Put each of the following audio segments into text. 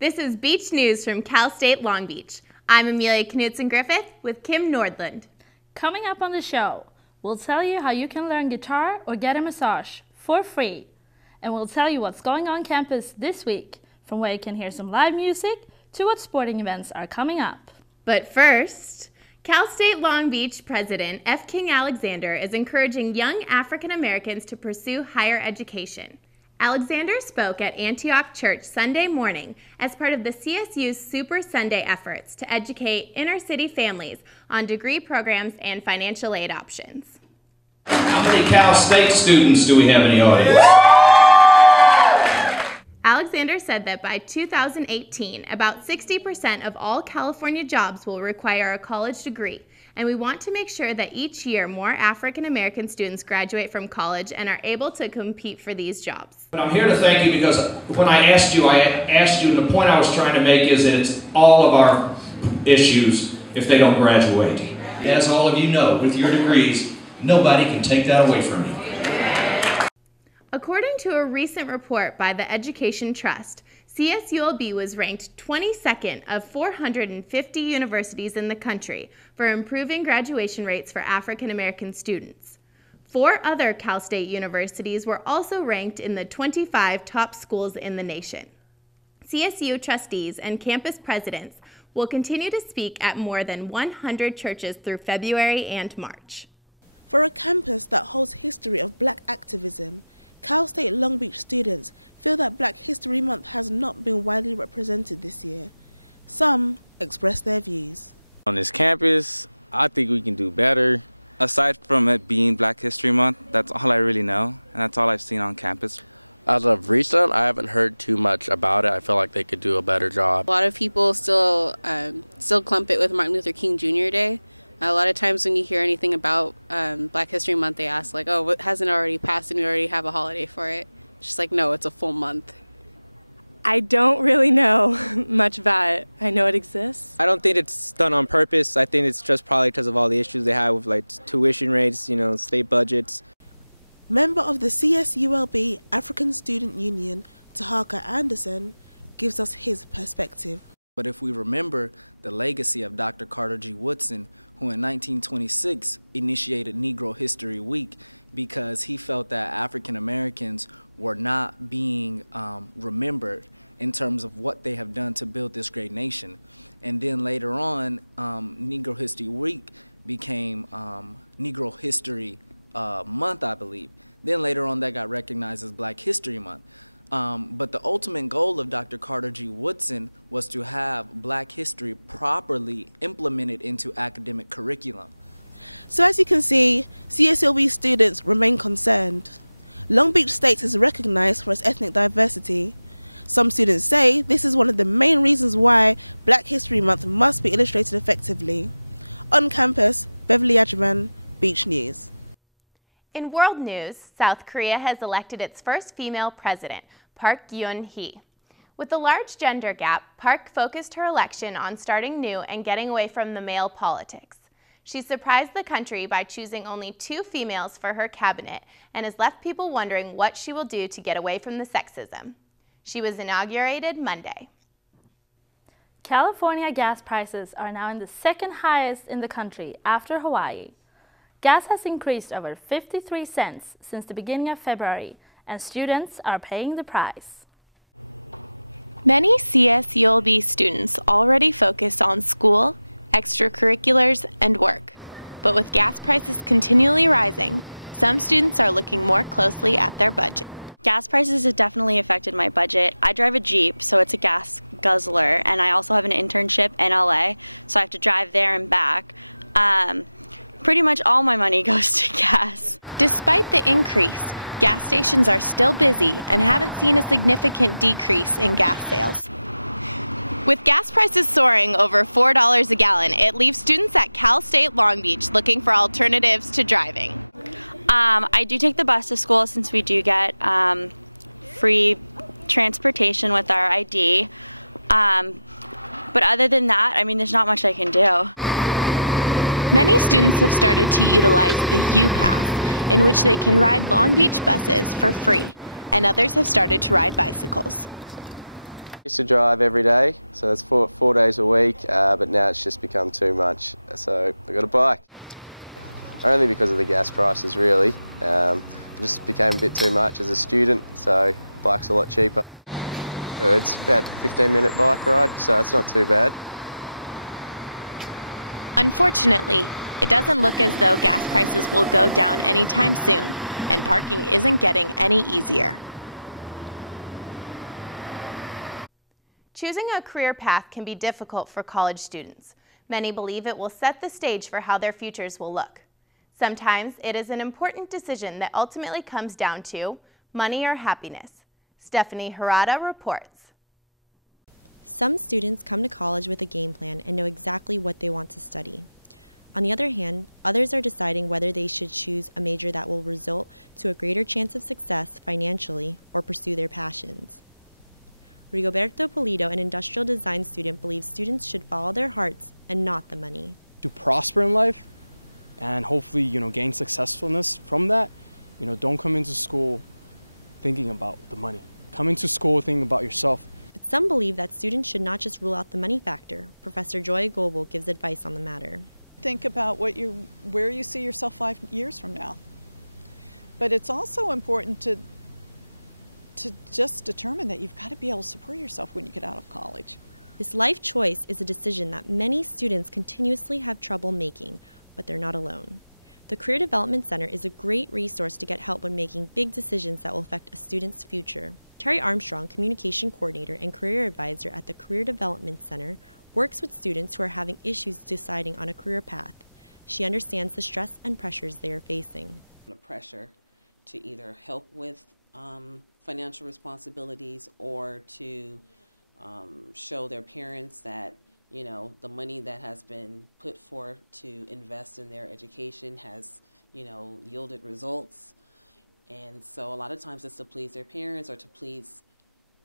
This is Beach News from Cal State Long Beach. I'm Amelia Knutson-Griffith with Kim Nordland. Coming up on the show, we'll tell you how you can learn guitar or get a massage for free. And we'll tell you what's going on campus this week, from where you can hear some live music to what sporting events are coming up. But first, Cal State Long Beach President F. King Alexander is encouraging young African Americans to pursue higher education. Alexander spoke at Antioch Church Sunday morning as part of the CSU's Super Sunday efforts to educate inner-city families on degree programs and financial aid options. How many Cal State students do we have in the audience? Alexander said that by 2018, about 60% of all California jobs will require a college degree, and we want to make sure that each year more African American students graduate from college and are able to compete for these jobs. But I'm here to thank you because when I asked you, and the point I was trying to make is that it's all of our issues if they don't graduate. As all of you know, with your degrees, nobody can take that away from you. According to a recent report by the Education Trust, CSULB was ranked 22nd of 450 universities in the country for improving graduation rates for African American students. 4 other Cal State universities were also ranked in the 25 top schools in the nation. CSU trustees and campus presidents will continue to speak at more than 100 churches through February and March. For a campus that holds history of black activism, Cal State Long Beach students feel that Black History Month has not been widely represented this year. Some express their views. On this campus, I think we can do better. Aside from it being Black History Month, that's all I really know, and that's all I've seen on campus. As of recent, I haven't heard too much about it. I feel like they could do a better job. A lot of people still clump it with Martin Luther King Jr. Day. A lot of times when you hear anything about Black History Month, they ask, like, oh, what hasn't already passed and we already have a holiday for it? It's just like, no, it's a full month. I don't really know much about it. I know it exists. I don't think it's done on purpose. I think it's just probably because of all the issues they have with, like, tuition rates, state budgets. Member of the CSULB African Student Union, Tahaka Anderson, gives us his perspective. But if we remember the legacy of Dr. Carter G. Woodson, who in 1926 initiated Negro History Week because he felt that African Americans were not being remembered in terms of what they have done to build this great nation. And then later on, Negro History Week became Negro History Month, I believe. Then later on, that got recognized as Black History Month. But the ultimate goal of Dr. Carter G. Woodson was to have Black history properly implemented into academic curriculum. So as you can see, CSULB students remain concerned. Long Beach State is recognized for its ethnic diversity. Some students say this is one of the main reasons why Black History Month must be illustrated effectively. On campus, Beverly Ajman, Beach News. In world news, South Korea has elected its first female president, Park Geun-hye. With a large gender gap, Park focused her election on starting new and getting away from the male politics. She surprised the country by choosing only 2 females for her cabinet and has left people wondering what she will do to get away from the sexism. She was inaugurated Monday. California gas prices are now in the second highest in the country after Hawaii. Gas has increased over 53 cents since the beginning of February, and students are paying the price. Many CSULB students already focus on school, extracurriculars, and work. But with gas prices continually rising, some students are looking more closely at their budget. Gas prices have definitely affected my budget. I drive a Jeep, so it's a gas guzzler, and I also have an internship in LA, so I have to drive there and back. Pretty much all my money goes to gas. Despite the increase, gas stations are still busy and haven't seen a significant decrease in gas sales. With gas prices soaring over $4 a gallon, it leaves students at Cal State Long Beach looking for alternatives to driving. I do take the bus to school since we do get free transportation with our ID. But other than that, I mean, there's not much I can do. Many students have started to utilize the U-Pass, in which they can ride Long Beach buses for free, and others have started to ride bicycles. Used to drive every day, so that's four days a week, but now it's just become too much, so I got a bike. Only because of the gas prices, really. It just became a bit too much as a student, so bike's a lot cheaper. So it's about a 15-minute bike ride, so it's not too bad. Unfortunately, it doesn't look as though gas prices will go down anytime soon, and parking isn't getting any easier. Choosing a career path can be difficult for college students. Many believe it will set the stage for how their futures will look. Sometimes it is an important decision that ultimately comes down to money or happiness. Stephanie Harada reports. Some students come to college with a game plan and know exactly what they want to study. On the other hand, others are deciding whether they should choose a major that will result to a greater chance of success financially or pursue their passions. Rigoberto Pulido, an industrial design student, believes students should follow their hearts and not the money. To prosper in life and hopefully, gain successfulness from that, don't come into school thinking about the money. Come into school thinking about yourself. But some believe that students should not just rule out the money factor. Professor Joy Goebel gives advice on the matter. Think about where you see yourself 5 years from now. But it's also important to just determine that you've got to be able to support yourself when you get out of college. This life choice is a decision that many students continuously have trouble making, but they're not alone. The Career Development Center is a great resource to get help when making big decisions that will affect a student's future. Terry Armstrong, Communication Coordinator and Career Advisor at the Career Development Center, works with students who are having issues deciding on a career path. She understands the stress and pressures they are facing. The pressure to either help with financial responsibilities or to show their parents that the money that has been put forth to invest in their education has yielded results. And so a lot of times it's to please their parents or to please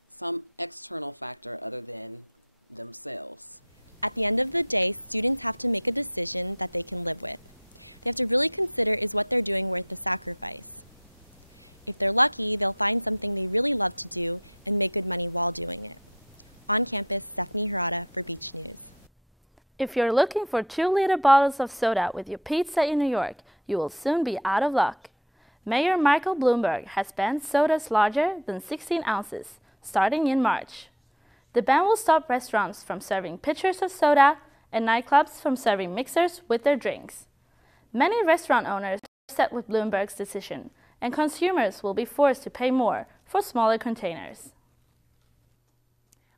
some external factor other than themselves. At the end of the day, students have to make a decision that they can live with. They have to really consider, is what they're doing worth the sacrifice? If they're lucky, they'll find something they really love to do and make good money while doing it. On campus, Stephanie Harada for Beach News. If you're looking for 2-liter bottles of soda with your pizza in New York, you will soon be out of luck. Mayor Michael Bloomberg has banned sodas larger than 16 ounces, starting in March. The ban will stop restaurants from serving pitchers of soda and nightclubs from serving mixers with their drinks. Many restaurant owners are upset with Bloomberg's decision, and consumers will be forced to pay more for smaller containers.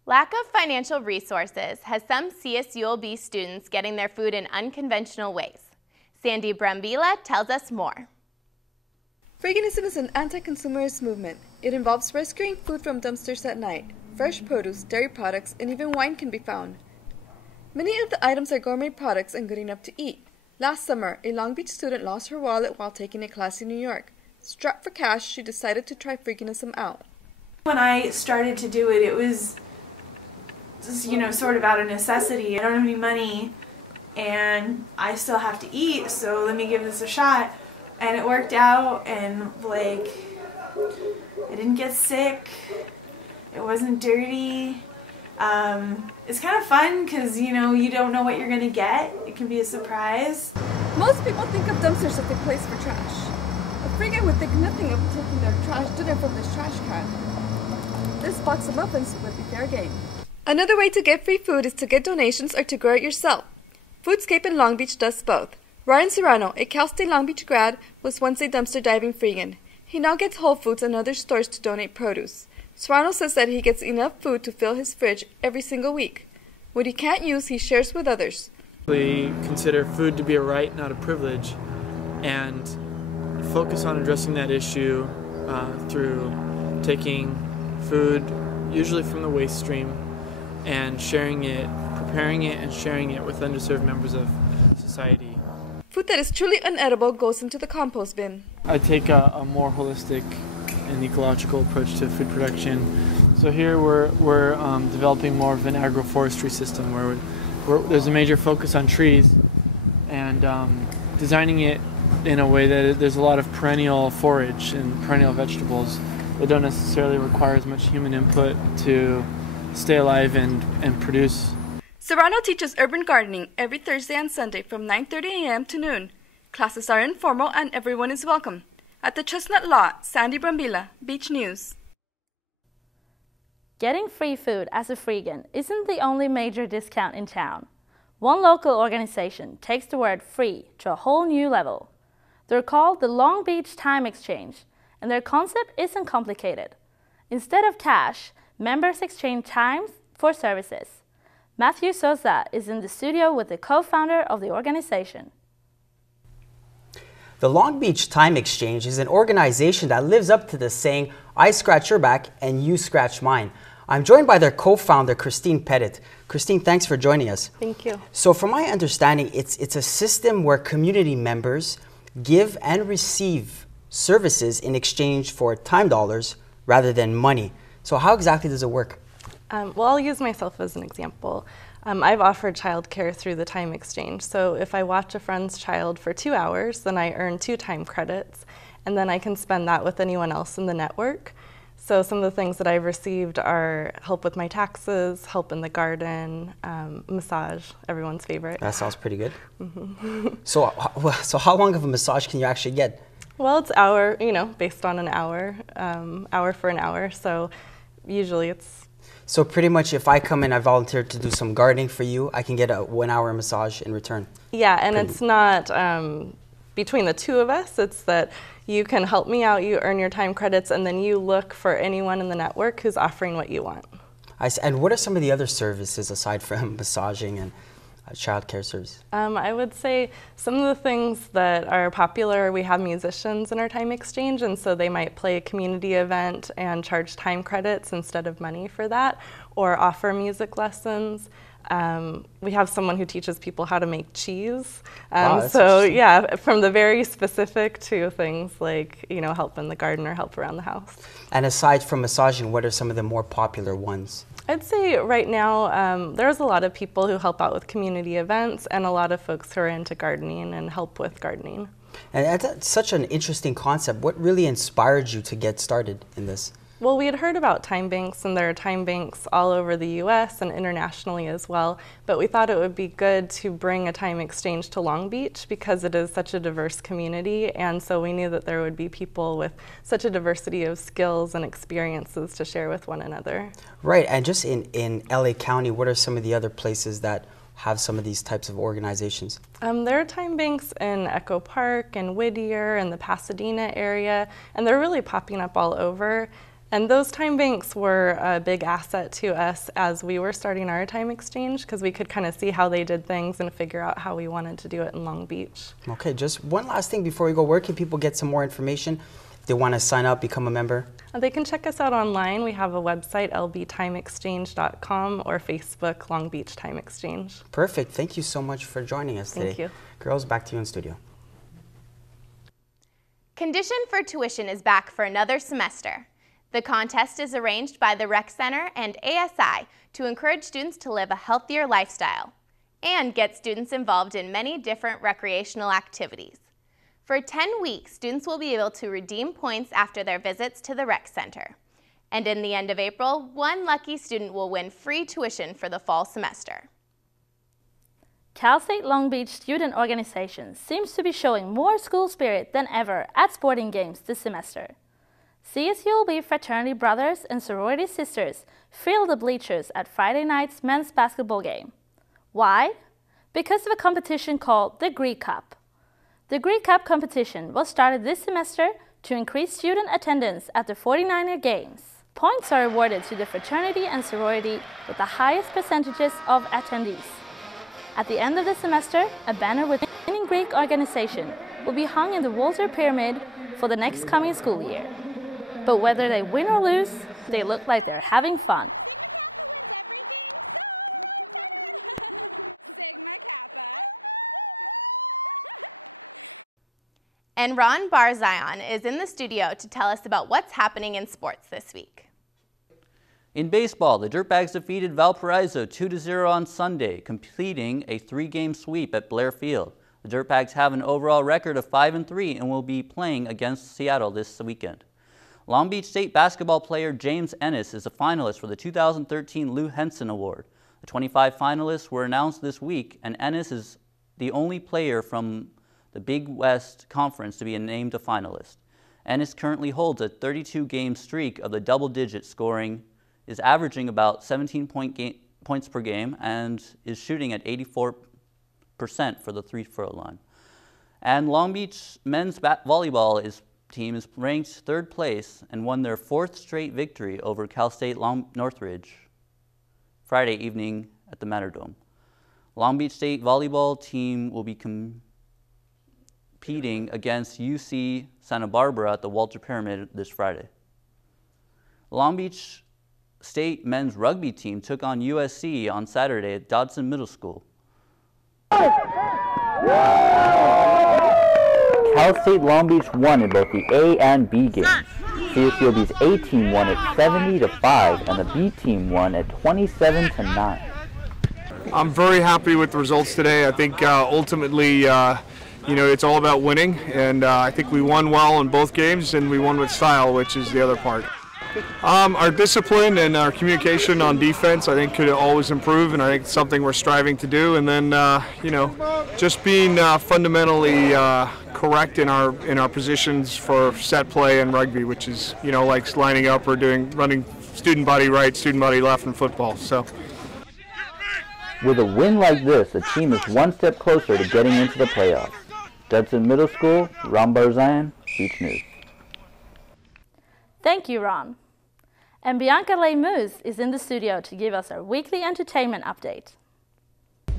Lack of financial resources has some CSULB students getting their food in unconventional ways. Sandy Brambila tells us more. Freeganism is an anti-consumerist movement. It involves rescuing food from dumpsters at night. Fresh produce, dairy products, and even wine can be found. Many of the items are gourmet products and good enough to eat. Last summer, a Long Beach student lost her wallet while taking a class in New York. Strapped for cash, she decided to try freeganism out. When I started to do it, it was just, sort of out of necessity. I don't have any money and I still have to eat, so let me give this a shot. And it worked out, and I didn't get sick. It wasn't dirty. It's kind of fun because, you don't know what you're going to get. It can be a surprise. Most people think of dumpsters as a place for trash. A freegan would think nothing of taking their trash dinner from this trash can. This box of muffins would be fair game. Another way to get free food is to get donations or to grow it yourself. Foodscape in Long Beach does both. Ryan Serrano, a Cal State Long Beach grad, was once a dumpster diving freegan. He now gets Whole Foods and other stores to donate produce. Serrano says that he gets enough food to fill his fridge every single week. What he can't use, he shares with others. We consider food to be a right, not a privilege, and focus on addressing that issue through taking food, usually from the waste stream, and sharing it, preparing it, and sharing it with underserved members of society. Food that is truly unedible goes into the compost bin. I take a more holistic and ecological approach to food production. So here we're developing more of an agroforestry system where there's a major focus on trees and designing it in a way that there's a lot of perennial forage and perennial vegetables that don't necessarily require as much human input to stay alive and produce. Serrano teaches urban gardening every Thursday and Sunday from 9:30 a.m. to noon. Classes are informal and everyone is welcome. At the Chestnut Lot, Sandy Brambilla, Beach News. Getting free food as a freegan isn't the only major discount in town. One local organization takes the word free to a whole new level. They're called the Long Beach Time Exchange, and their concept isn't complicated. Instead of cash, members exchange time for services. Matthew Sosa is in the studio with the co-founder of the organization. The Long Beach Time Exchange is an organization that lives up to the saying, I scratch your back and you scratch mine. I'm joined by their co-founder, Christine Pettit. Christine, thanks for joining us. Thank you. So from my understanding, it's a system where community members give and receive services in exchange for time dollars rather than money. So how exactly does it work? Well, I'll use myself as an example. I've offered childcare through the Time Exchange. So if I watch a friend's child for 2 hours, then I earn 2 time credits, and then I can spend that with anyone else in the network. So some of the things that I've received are help with my taxes, help in the garden, massage, everyone's favorite. That sounds pretty good. Mm-hmm. So how long of a massage can you actually get? Well, it's hour, based on an hour, hour for an hour. So usually it's... So pretty much if I come in, I volunteer to do some gardening for you, I can get a 1 hour massage in return. Yeah, and it's not between the two of us, it's that you can help me out, you earn your time credits, and then you look for anyone in the network who's offering what you want. And what are some of the other services aside from massaging and childcare service? I would say some of the things that are popular, we have musicians in our Time Exchange, and so they might play a community event and charge time credits instead of money for that, or offer music lessons. We have someone who teaches people how to make cheese. Wow, so yeah, from the very specific to things like, help in the garden or help around the house. And aside from massaging, what are some of the more popular ones? I'd say right now there's a lot of people who help out with community events and a lot of folks who are into gardening and help with gardening. And that's such an interesting concept. What really inspired you to get started in this? Well, we had heard about time banks, and there are time banks all over the U.S. and internationally as well, but we thought it would be good to bring a time exchange to Long Beach because it is such a diverse community, and so we knew that there would be people with such a diversity of skills and experiences to share with one another. Right, and just in LA County, what are some of the other places that have some of these types of organizations? There are time banks in Echo Park and Whittier and the Pasadena area, and they're really popping up all over. And those time banks were a big asset to us as we were starting our time exchange because we could kind of see how they did things and figure out how we wanted to do it in Long Beach. Okay, just one last thing before we go. Where can people get some more information if they want to sign up, become a member? They can check us out online. We have a website, lbtimeexchange.com, or Facebook, Long Beach Time Exchange. Perfect. Thank you so much for joining us today. Thank you. Girls, back to you in studio. Condition for Tuition is back for another semester. The contest is arranged by the Rec Center and ASI to encourage students to live a healthier lifestyle and get students involved in many different recreational activities. For 10 weeks, students will be able to redeem points after their visits to the Rec Center. And in the end of April, one lucky student will win free tuition for the fall semester. Cal State Long Beach Student Organization seems to be showing more school spirit than ever at sporting games this semester. CSULB fraternity brothers and sorority sisters filled the bleachers at Friday night's men's basketball game. Why? Because of a competition called the Greek Cup. The Greek Cup competition was started this semester to increase student attendance at the 49er games. Points are awarded to the fraternity and sorority with the highest percentages of attendees. At the end of the semester, a banner with the winning Greek organization will be hung in the Walter Pyramid for the next coming school year. But whether they win or lose, they look like they're having fun. Sigma Kappa wins everything, so Sigma Kappa. And Ron Barzion is in the studio to tell us about what's happening in sports this week. In baseball, the Dirtbags defeated Valparaiso 2-0 on Sunday, completing a 3-game sweep at Blair Field. The Dirtbags have an overall record of 5-3 and will be playing against Seattle this weekend. Long Beach State basketball player James Ennis is a finalist for the 2013 Lou Henson Award. The 25 finalists were announced this week, and Ennis is the only player from the Big West Conference to be named a finalist. Ennis currently holds a 32-game streak of the double-digit scoring, is averaging about 17 points per game, and is shooting at 84% for the three-throw line. And Long Beach men's volleyball team is ranked third place and won their 4th straight victory over Cal State Northridge Friday evening at the Matadome. Long Beach State volleyball team will be competing against UC Santa Barbara at the Walter Pyramid this Friday. Long Beach State men's rugby team took on USC on Saturday at Dodson Middle School. Cal State Long Beach won in both the A and B games. CSULB's A team won at 70-5 and the B team won at 27-9. I'm very happy with the results today. I think ultimately, it's all about winning, and I think we won well in both games, and we won with style, which is the other part. Our discipline and our communication on defense, I think, could always improve, and I think it's something we're striving to do. And then, just being fundamentally correct in our positions for set play and rugby, which is, like lining up or running student body right, student body left in football. So. With a win like this, the team is one step closer to getting into the playoffs. Dodson Middle School, Ron Barzan, Beach News. Thank you, Ron. And Bianca Lemus is in the studio to give us our weekly entertainment update.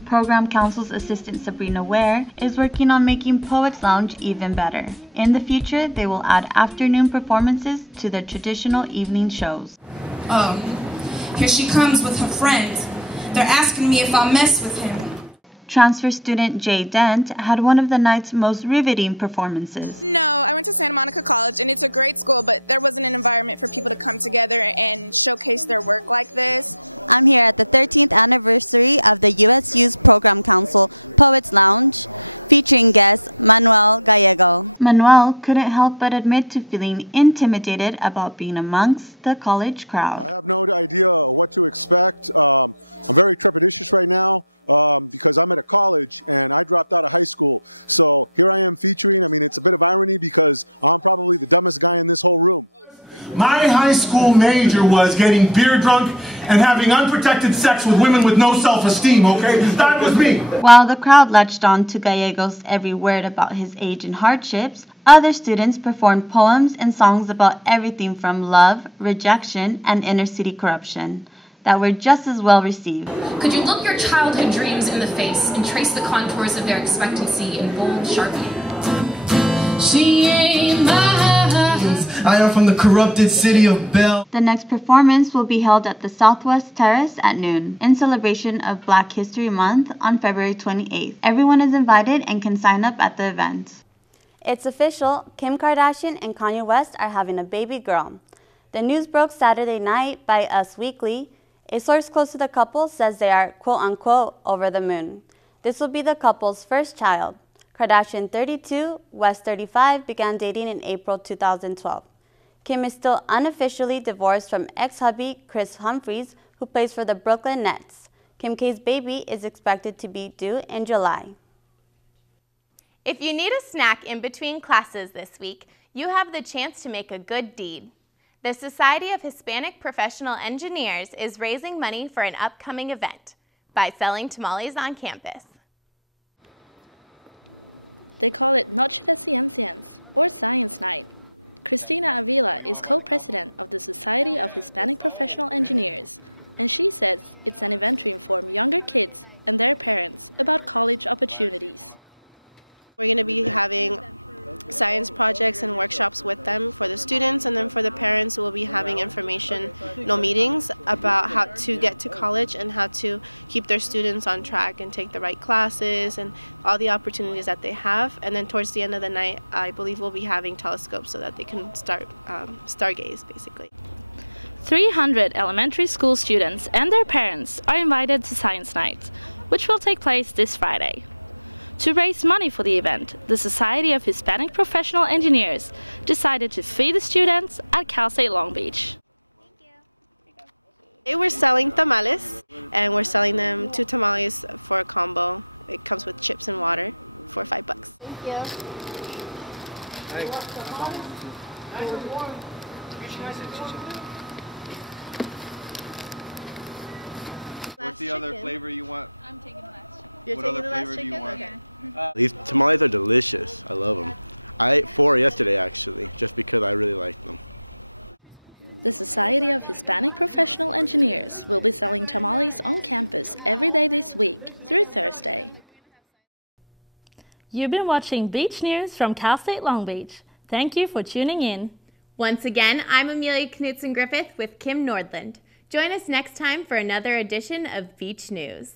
Program Council's assistant Sabrina Ware is working on making Poets Lounge even better. In the future, they will add afternoon performances to their traditional evening shows. Here she comes with her friends. They're asking me if I'll mess with him. Transfer student Jay Dent had one of the night's most riveting performances. No, I went to Santa Monica College, and it's a great school, but there wasn't an environment for people to come together and showcase their work like this. I'm here at the 13th anniversary of the USU's Program Council Poets Lounge, featuring guest Manuel Gallego. Manuel couldn't help but admit to feeling intimidated about being amongst the college crowd. I have no idea what to expect. I'm very trepidatious right now. Because I'm at a college and I dropped out of high school. So here I am featuring. I mean, it's a bit of irony because I'm probably the dumbest guy in this whole room. My high school major was getting beer drunk and having unprotected sex with women with no self-esteem, okay? That was me. While the crowd latched on to Gallego's every word about his age and hardships, other students performed poems and songs about everything from love, rejection, and inner city corruption that were just as well received. Could you look your childhood dreams in the face and trace the contours of their expectancy in bold, sharp hand? She ain't mine. I am from the corrupted city of Bell. The next performance will be held at the Southwest Terrace at noon in celebration of Black History Month on February 28th. Everyone is invited and can sign up at the event. It's official, Kim Kardashian and Kanye West are having a baby girl. The news broke Saturday night by Us Weekly. A source close to the couple says they are, quote-unquote, over the moon. This will be the couple's first child. Kardashian 32, West 35 began dating in April 2012. Kim is still unofficially divorced from ex-hubby Chris Humphries, who plays for the Brooklyn Nets. Kim K's baby is expected to be due in July. If you need a snack in between classes this week, you have the chance to make a good deed. The Society of Hispanic Professional Engineers is raising money for an upcoming event by selling tamales on campus. They call it Noche de Ciencias, or Science Night. Cristina Avila is co-president of the Society of Hispanic Professional Engineers, and she says it's an event to inform younger kids and their parents about college opportunities. We're going to be having science projects and workshops with them for the students, and then for the parents we'll be having information, meetings about how to get to college and how to keep their students on track and take the right classes and all the opportunities that they have. And then towards the end of the night, I believe we'll be having telescopes so that they can start stargaze, basically. 300 elementary school students and their parents are invited to Science Night, which will take place this Friday. To raise money for the event, the Society of Hispanic Professional Engineers decided to feed the students at Cal State Long Beach. Today we're selling tamales, and we're selling them 2 tamales for a combo. It comes with chips and water for $5. Thank you. What's the other flavor you want? I'm taking the last chicken. You're what taking other the last flavor do you chicken? want? Okay. These tamales are delicious. I love them. I ate 4 yesterday actually, just because I really like them. The Society of Hispanic Professional Engineers will be selling tamales on campus every day this week through Thursday. You've been watching Beach News from Cal State Long Beach. Thank you for tuning in. Once again, I'm Amelia Knutson Griffith with Kim Nordland. Join us next time for another edition of Beach News.